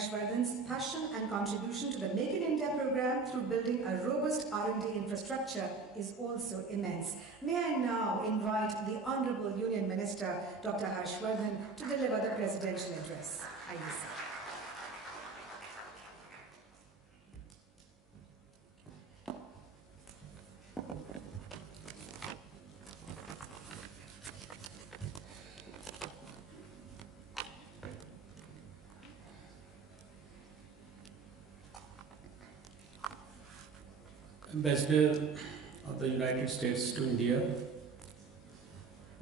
Harshvardhan's passion and contribution to the Make in India program through building a robust R&D infrastructure is also immense. May I now invite the Honorable Union Minister, Dr. Harshvardhan, to deliver the presidential address. Ambassador of the United States to India,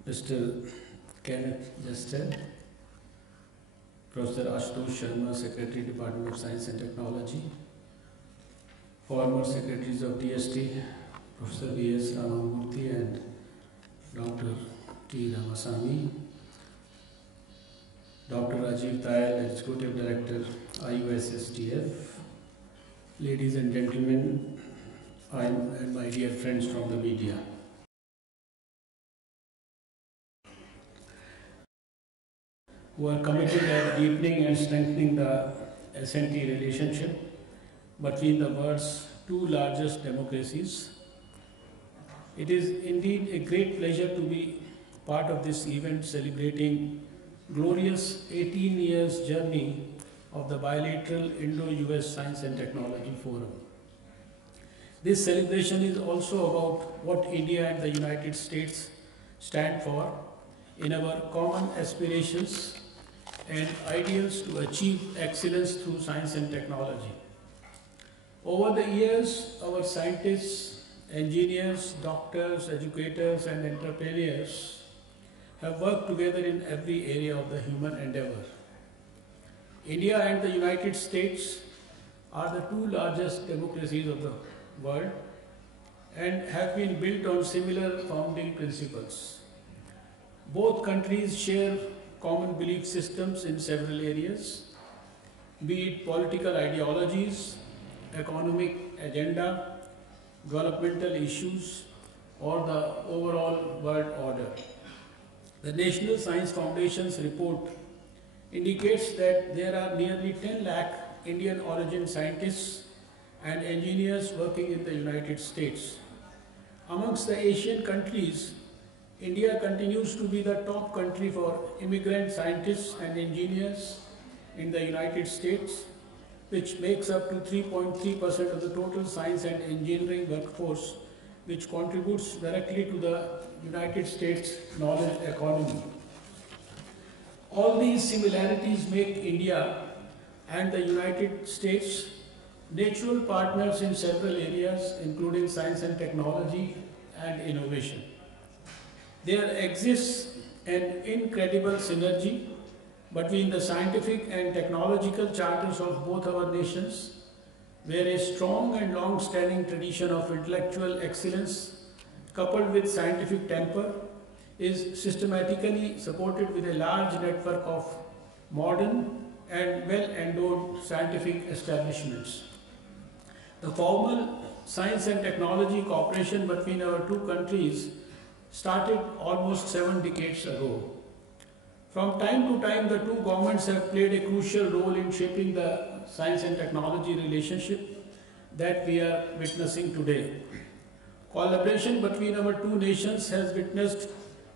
Mr. Kenneth Jester, Professor Ashutosh Sharma, Secretary, Department of Science and Technology, former Secretaries of DST, Professor V.S. Ramamurthy and Dr. T. Ramasamy, Dr. Rajiv Tayal, Executive Director, IUSSTF, ladies and gentlemen, and my dear friends from the media. Who are committed at deepening and strengthening the S&T relationship between the world's two largest democracies. It is indeed a great pleasure to be part of this event celebrating glorious 18 years journey of the bilateral Indo-US Science and Technology Forum. This celebration is also about what India and the United States stand for in our common aspirations and ideals to achieve excellence through science and technology. Over the years, our scientists, engineers, doctors, educators and entrepreneurs have worked together in every area of the human endeavor. India and the United States are the two largest democracies of the world and have been built on similar founding principles. Both countries share common belief systems in several areas, be it political ideologies, economic agenda, developmental issues, or the overall world order. The National Science Foundation's report indicates that there are nearly 10 lakh Indian origin scientists and engineers working in the United States. Amongst the Asian countries, India continues to be the top country for immigrant scientists and engineers in the United States, which makes up to 3.3% of the total science and engineering workforce, which contributes directly to the United States knowledge economy. All these similarities make India and the United States natural partners in several areas, including science and technology and innovation. There exists an incredible synergy between the scientific and technological charters of both our nations, where a strong and long-standing tradition of intellectual excellence coupled with scientific temper is systematically supported with a large network of modern and well-endowed scientific establishments. The formal science and technology cooperation between our two countries started almost 7 decades ago. From time to time, the two governments have played a crucial role in shaping the science and technology relationship that we are witnessing today. Collaboration between our two nations has witnessed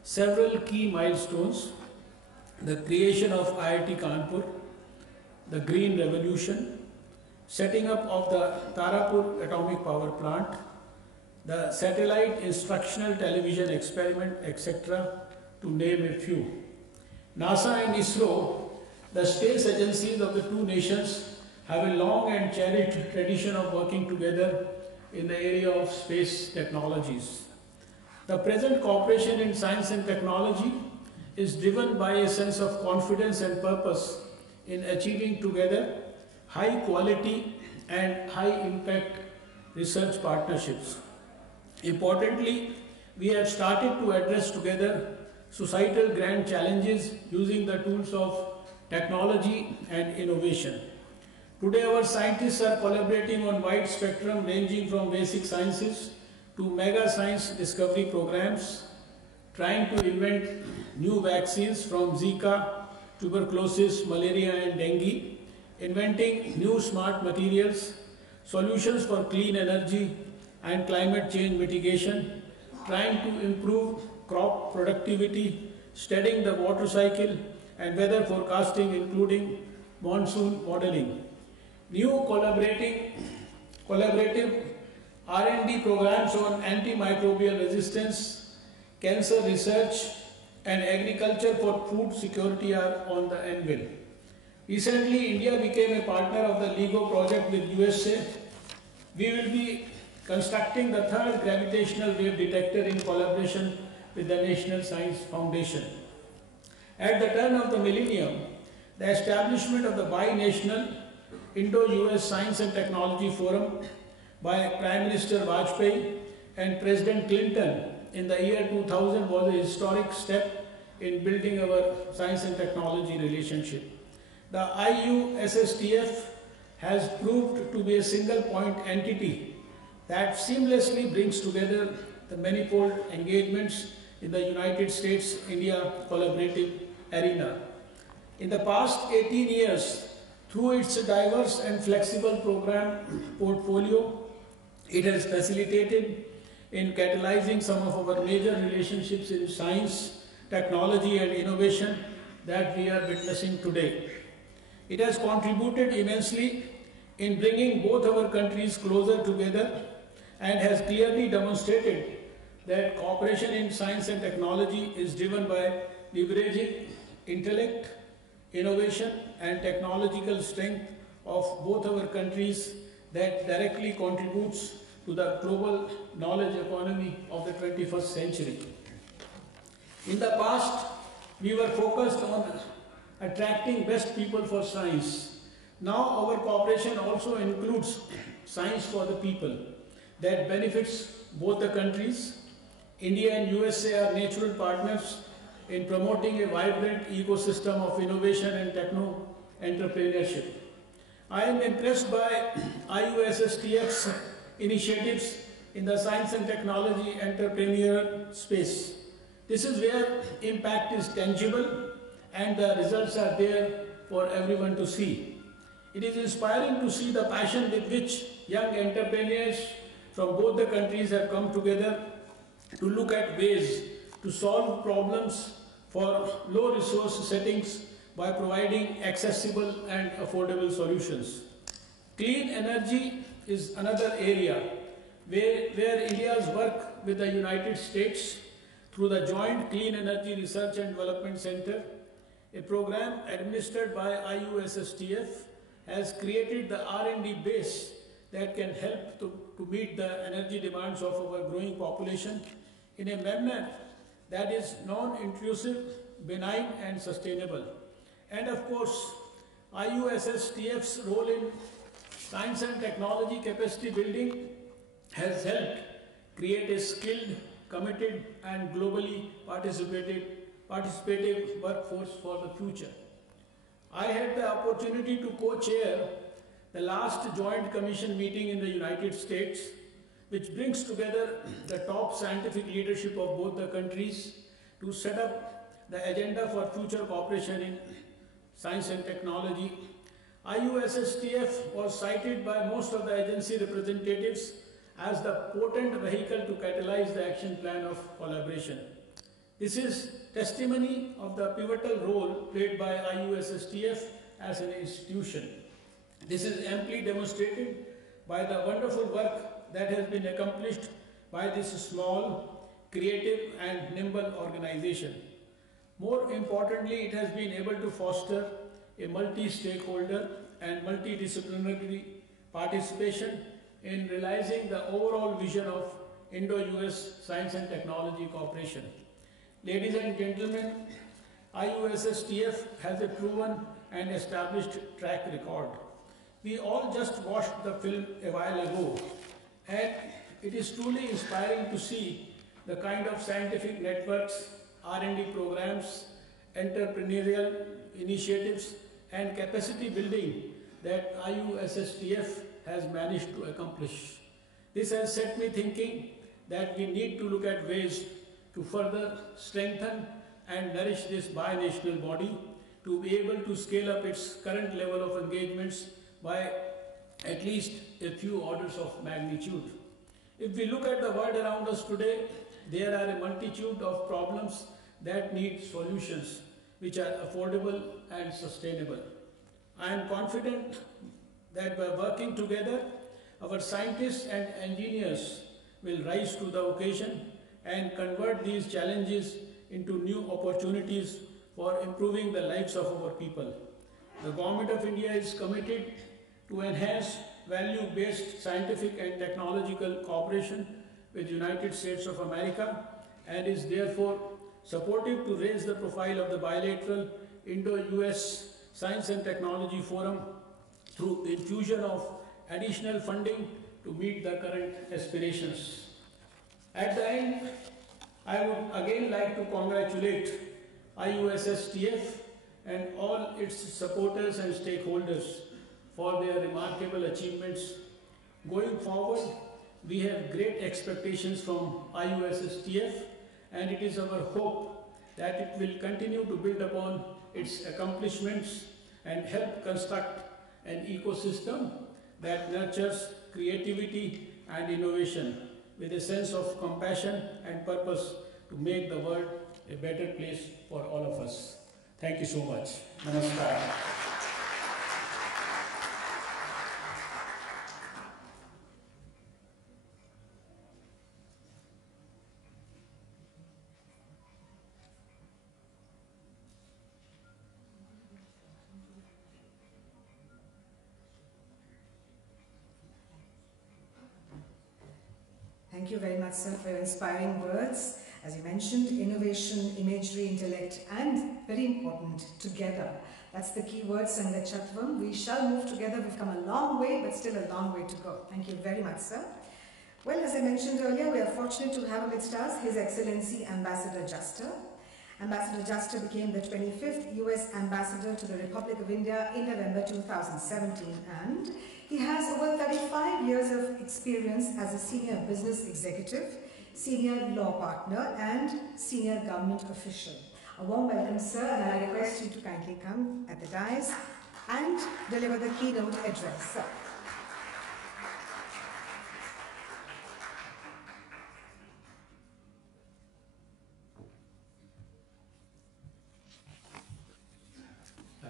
several key milestones: the creation of IIT Kanpur, the Green Revolution, setting up of the Tarapur Atomic Power Plant, the satellite instructional television experiment, etc., to name a few. NASA and ISRO, the space agencies of the two nations, have a long and cherished tradition of working together in the area of space technologies. The present cooperation in science and technology is driven by a sense of confidence and purpose in achieving together high quality and high impact research partnerships. Importantly, we have started to address together societal grand challenges using the tools of technology and innovation. Today our scientists are collaborating on wide spectrum ranging from basic sciences to mega science discovery programs, trying to invent new vaccines from Zika, tuberculosis, malaria and dengue, inventing new smart materials, solutions for clean energy and climate change mitigation, trying to improve crop productivity, studying the water cycle and weather forecasting including monsoon modeling. New collaborative R&D programs on antimicrobial resistance, cancer research and agriculture for food security are on the anvil. Recently, India became a partner of the LIGO project with USA. We will be constructing the third gravitational wave detector in collaboration with the National Science Foundation. At the turn of the millennium, the establishment of the bi-national Indo-US Science and Technology Forum by Prime Minister Vajpayee and President Clinton in the year 2000 was a historic step in building our science and technology relationship. The IUSSTF has proved to be a single point entity that seamlessly brings together the manifold engagements in the United States-India collaborative arena. In the past 18 years, through its diverse and flexible program portfolio, it has facilitated in catalyzing some of our major relationships in science, technology and innovation that we are witnessing today. It has contributed immensely in bringing both our countries closer together and has clearly demonstrated that cooperation in science and technology is driven by leveraging intellect, innovation and technological strength of both our countries that directly contributes to the global knowledge economy of the 21st century. In the past, we were focused on attracting best people for science. Now our cooperation also includes science for the people that benefits both the countries. India and USA are natural partners in promoting a vibrant ecosystem of innovation and techno-entrepreneurship. I am impressed by IUSSTF's initiatives in the science and technology entrepreneurial space. This is where impact is tangible and the results are there for everyone to see. It is inspiring to see the passion with which young entrepreneurs from both the countries have come together to look at ways to solve problems for low resource settings by providing accessible and affordable solutions. Clean energy is another area where India's work with the United States through the Joint Clean Energy Research and Development Center, a program administered by IUSSTF, has created the R&D base that can help to meet the energy demands of our growing population in a manner that is non-intrusive, benign and sustainable. And of course, IUSSTF's role in science and technology capacity building has helped create a skilled, committed and globally participative workforce for the future. I had the opportunity to co-chair the last Joint Commission meeting in the United States, which brings together the top scientific leadership of both the countries to set up the agenda for future cooperation in science and technology. IUSSTF was cited by most of the agency representatives as the potent vehicle to catalyze the action plan of collaboration. This is testimony of the pivotal role played by IUSSTF as an institution. This is amply demonstrated by the wonderful work that has been accomplished by this small, creative and nimble organization. More importantly, it has been able to foster a multi-stakeholder and multidisciplinary participation in realizing the overall vision of Indo-US science and technology cooperation. Ladies and gentlemen, IUSSTF has a proven and established track record. We all just watched the film a while ago, and it is truly inspiring to see the kind of scientific networks, R&D programs, entrepreneurial initiatives, and capacity building that IUSSTF has managed to accomplish. This has set me thinking that we need to look at ways to further strengthen and nourish this bi-national body to be able to scale up its current level of engagements by at least a few orders of magnitude. If we look at the world around us today, there are a multitude of problems that need solutions which are affordable and sustainable. I am confident that by working together, our scientists and engineers will rise to the occasion and convert these challenges into new opportunities for improving the lives of our people. The Government of India is committed to enhance value-based scientific and technological cooperation with the United States of America and is therefore supportive to raise the profile of the bilateral Indo-US Science and Technology Forum through the infusion of additional funding to meet the current aspirations. At the end, I would again like to congratulate IUSSTF and all its supporters and stakeholders for their remarkable achievements. Going forward, we have great expectations from IUSSTF, and it is our hope that it will continue to build upon its accomplishments and help construct an ecosystem that nurtures creativity and innovation with a sense of compassion and purpose to make the world a better place for all of us. Thank you so much. Namaskar. Thank you very much, sir, for your inspiring words. As you mentioned, innovation, imagery, intellect, and very important, together. That's the key word, Sangachatvam. We shall move together. We've come a long way, but still a long way to go. Thank you very much, sir. Well, as I mentioned earlier, we are fortunate to have amidst us His Excellency Ambassador Juster. Ambassador Juster became the 25th US Ambassador to the Republic of India in November 2017, and he has over 35 years of experience as a senior business executive, senior law partner, and senior government official. A warm welcome, sir, and I request you to kindly come at the dais and deliver the keynote address, sir.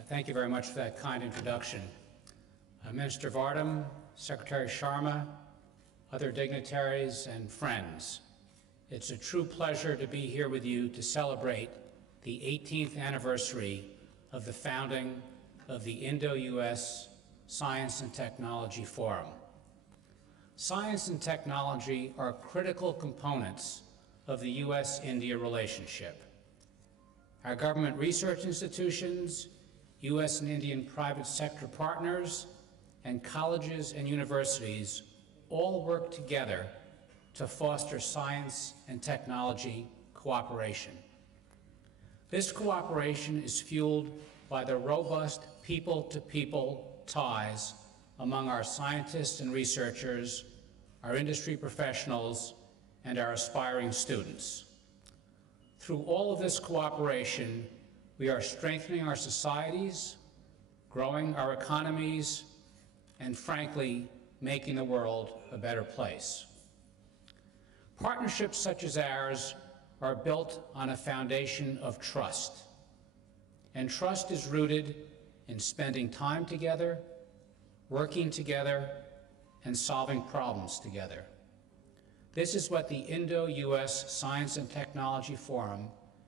Thank you very much for that kind introduction. Minister Vardam, Secretary Sharma, other dignitaries and friends, it's a true pleasure to be here with you to celebrate the 18th anniversary of the founding of the Indo-US Science and Technology Forum. Science and technology are critical components of the US-India relationship. Our government research institutions, US and Indian private sector partners, and colleges and universities all work together to foster science and technology cooperation. This cooperation is fueled by the robust people-to-people ties among our scientists and researchers, our industry professionals, and our aspiring students. Through all of this cooperation, we are strengthening our societies, growing our economies, and frankly, making the world a better place. Partnerships such as ours are built on a foundation of trust. And trust is rooted in spending time together, working together, and solving problems together. This is what the Indo-US Science and Technology Forum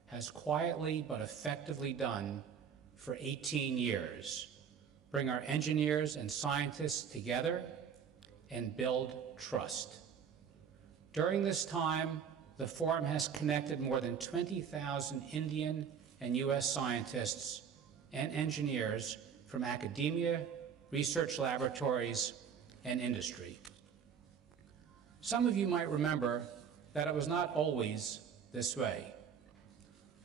has quietly but effectively done for 18 years. Bring our engineers and scientists together and build trust. During this time, the forum has connected more than 20,000 Indian and US scientists and engineers from academia, research laboratories, and industry. Some of you might remember that it was not always this way.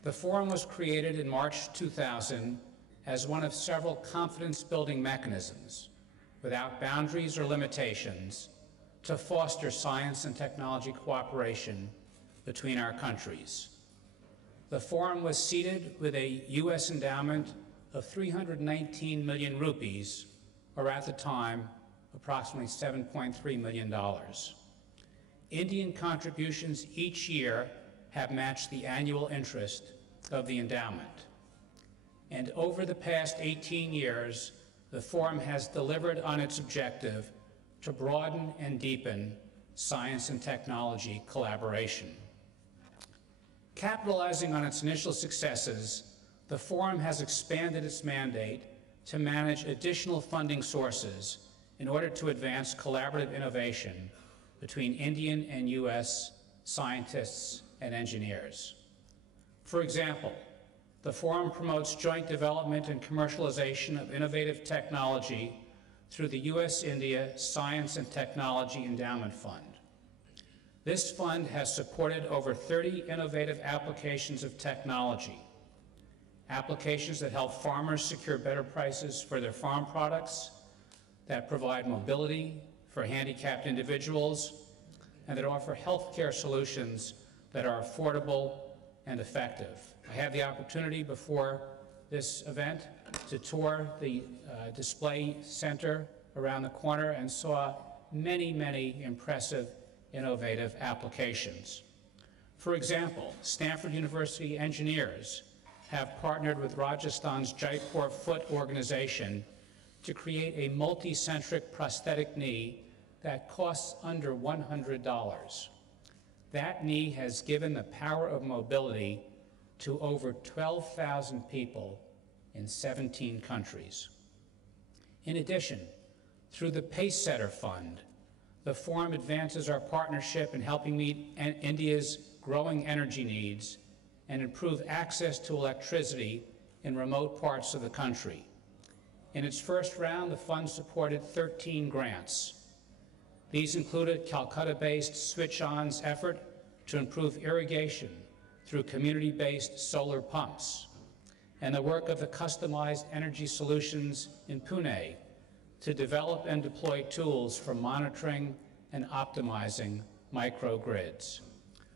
The forum was created in March 2000 as one of several confidence-building mechanisms, without boundaries or limitations, to foster science and technology cooperation between our countries. The forum was seeded with a U.S. endowment of 319 million rupees, or at the time, approximately $7.3 million. Indian contributions each year have matched the annual interest of the endowment. And over the past 18 years, the Forum has delivered on its objective to broaden and deepen science and technology collaboration. Capitalizing on its initial successes, the Forum has expanded its mandate to manage additional funding sources in order to advance collaborative innovation between Indian and U.S. scientists and engineers. For example, the Forum promotes joint development and commercialization of innovative technology through the U.S.-India Science and Technology Endowment Fund. This fund has supported over 30 innovative applications of technology, applications that help farmers secure better prices for their farm products, that provide mobility for handicapped individuals, and that offer healthcare solutions that are affordable and effective. I had the opportunity before this event to tour the display center around the corner and saw many, many impressive, innovative applications. For example, Stanford University engineers have partnered with Rajasthan's Jaipur Foot organization to create a multi-centric prosthetic knee that costs under $100. That knee has given the power of mobility to over 12,000 people in 17 countries. In addition, through the Pacesetter Fund, the Forum advances our partnership in helping meet India's growing energy needs and improve access to electricity in remote parts of the country. In its first round, the fund supported 13 grants. These included Calcutta-based Switch-On's effort to improve irrigation through community-based solar pumps, and the work of the Customized Energy Solutions in Pune to develop and deploy tools for monitoring and optimizing microgrids.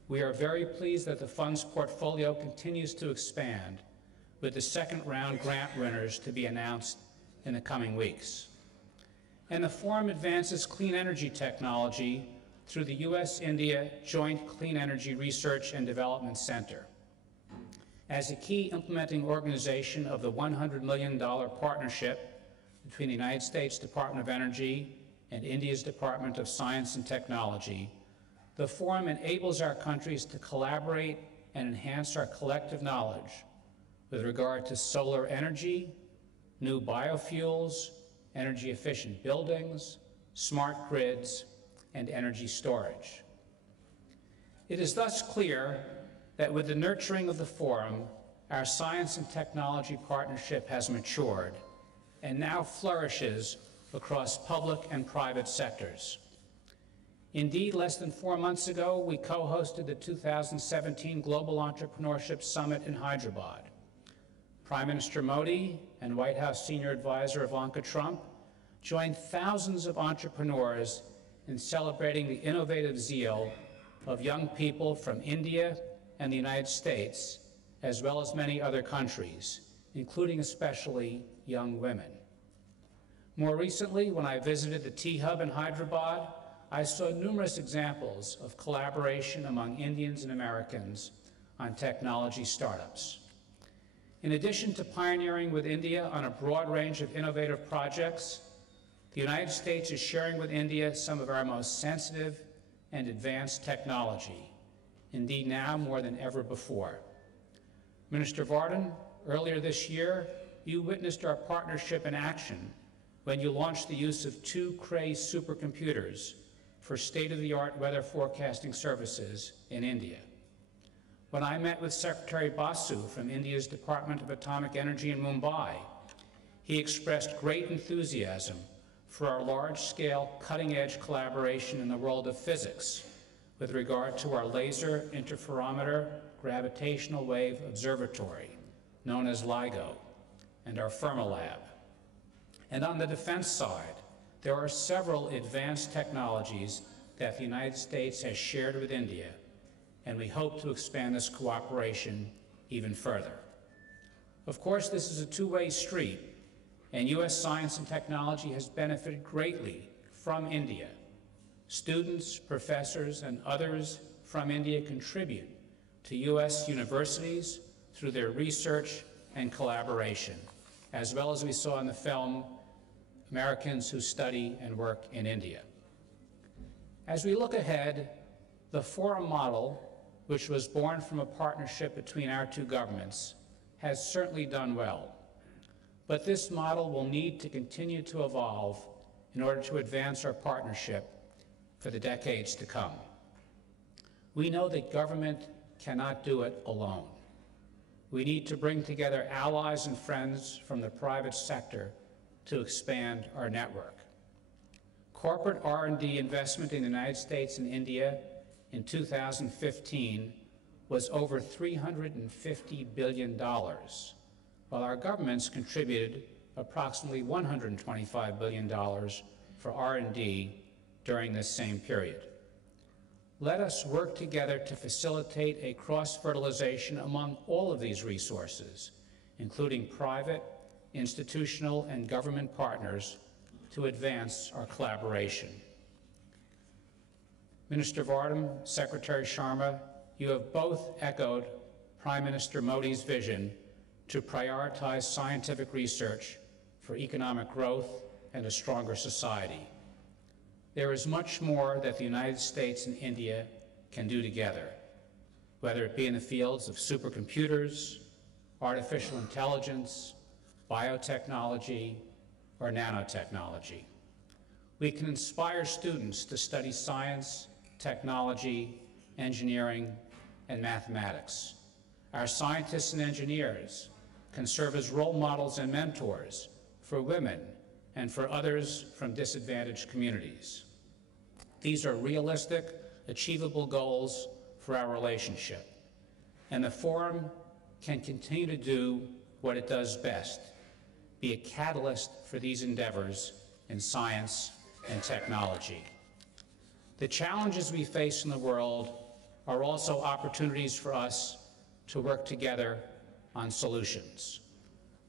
We are very pleased that the fund's portfolio continues to expand, with the second round grant winners to be announced in the coming weeks. And the Forum advances clean energy technology through the U.S.-India Joint Clean Energy Research and Development Center. As a key implementing organization of the $100 million partnership between the United States Department of Energy and India's Department of Science and Technology, the Forum enables our countries to collaborate and enhance our collective knowledge with regard to solar energy, new biofuels, energy-efficient buildings, smart grids, and energy storage. It is thus clear that with the nurturing of the Forum, our science and technology partnership has matured and now flourishes across public and private sectors. Indeed, less than 4 months ago, we co-hosted the 2017 Global Entrepreneurship Summit in Hyderabad. Prime Minister Modi and White House Senior Advisor Ivanka Trump joined thousands of entrepreneurs in celebrating the innovative zeal of young people from India and the United States, as well as many other countries, including especially young women. More recently, when I visited the T-Hub in Hyderabad, I saw numerous examples of collaboration among Indians and Americans on technology startups. In addition to pioneering with India on a broad range of innovative projects, the United States is sharing with India some of our most sensitive and advanced technology, indeed now more than ever before. Minister Vardhan, earlier this year, you witnessed our partnership in action when you launched the use of 2 Cray supercomputers for state-of-the-art weather forecasting services in India. When I met with Secretary Basu from India's Department of Atomic Energy in Mumbai, he expressed great enthusiasm for our large-scale, cutting-edge collaboration in the world of physics with regard to our Laser Interferometer Gravitational Wave Observatory, known as LIGO, and our Fermilab. And on the defense side, there are several advanced technologies that the United States has shared with India, and we hope to expand this cooperation even further. Of course, this is a two-way street, and U.S. science and technology has benefited greatly from India. Students, professors, and others from India contribute to U.S. universities through their research and collaboration, as well as we saw in the film, Americans who study and work in India. As we look ahead, the forum model, which was born from a partnership between our two governments, has certainly done well. But this model will need to continue to evolve in order to advance our partnership for the decades to come. We know that government cannot do it alone. We need to bring together allies and friends from the private sector to expand our network. Corporate R&D investment in the United States and India in 2015 was over $350 billion, while our governments contributed approximately $125 billion for R&D during this same period. Let us work together to facilitate a cross-fertilization among all of these resources, including private, institutional, and government partners, to advance our collaboration. Minister Vardhan, Secretary Sharma, you have both echoed Prime Minister Modi's vision to prioritize scientific research for economic growth and a stronger society. There is much more that the United States and India can do together, whether it be in the fields of supercomputers, artificial intelligence, biotechnology, or nanotechnology. We can inspire students to study science, technology, engineering, and mathematics. Our scientists and engineers can serve as role models and mentors for women and for others from disadvantaged communities. These are realistic, achievable goals for our relationship, and the Forum can continue to do what it does best, be a catalyst for these endeavors in science and technology. The challenges we face in the world are also opportunities for us to work together on solutions.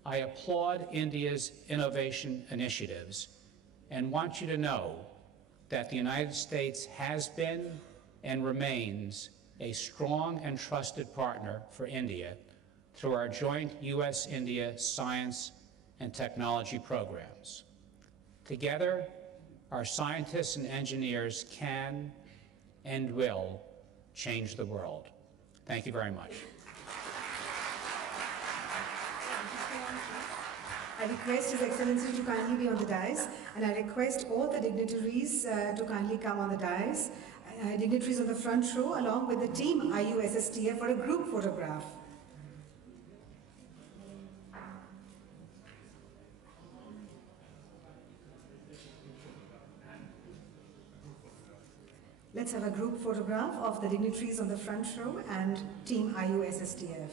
I applaud India's innovation initiatives and want you to know that the United States has been and remains a strong and trusted partner for India through our joint U.S.-India science and technology programs. Together, our scientists and engineers can and will change the world. Thank you very much. I request His Excellency to kindly be on the dais, and I request all the dignitaries to kindly come on the dais. Dignitaries on the front row, along with the team IUSSTF, for a group photograph. Let's have a group photograph of the dignitaries on the front row and team IUSSTF.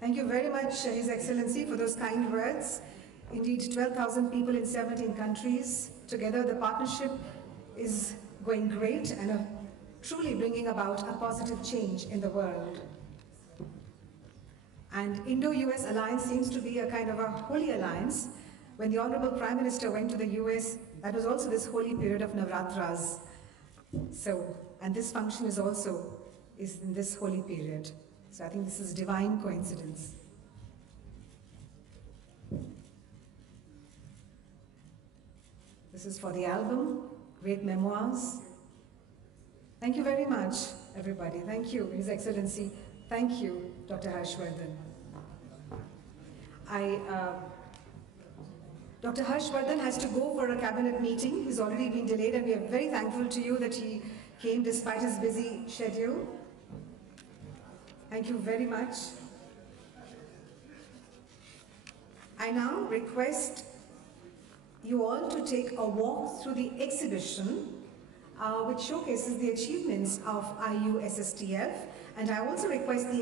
Thank you very much, His Excellency, for those kind words. Indeed, 12,000 people in 17 countries. Together, the partnership is going great and truly bringing about a positive change in the world. And Indo-US alliance seems to be a kind of a holy alliance. When the Honorable Prime Minister went to the US, that was also this holy period of Navratras. So, and this function is also in this holy period. So I think this is divine coincidence. This is for the album, Great Memoirs. Thank you very much, everybody. Thank you, His Excellency. Thank you, Dr. Harshvardhan. Dr. Harshvardhan has to go for a cabinet meeting. He's already been delayed, and we are very thankful to you that he came despite his busy schedule. Thank you very much. I now request you all to take a walk through the exhibition which showcases the achievements of IUSSTF, and I also request the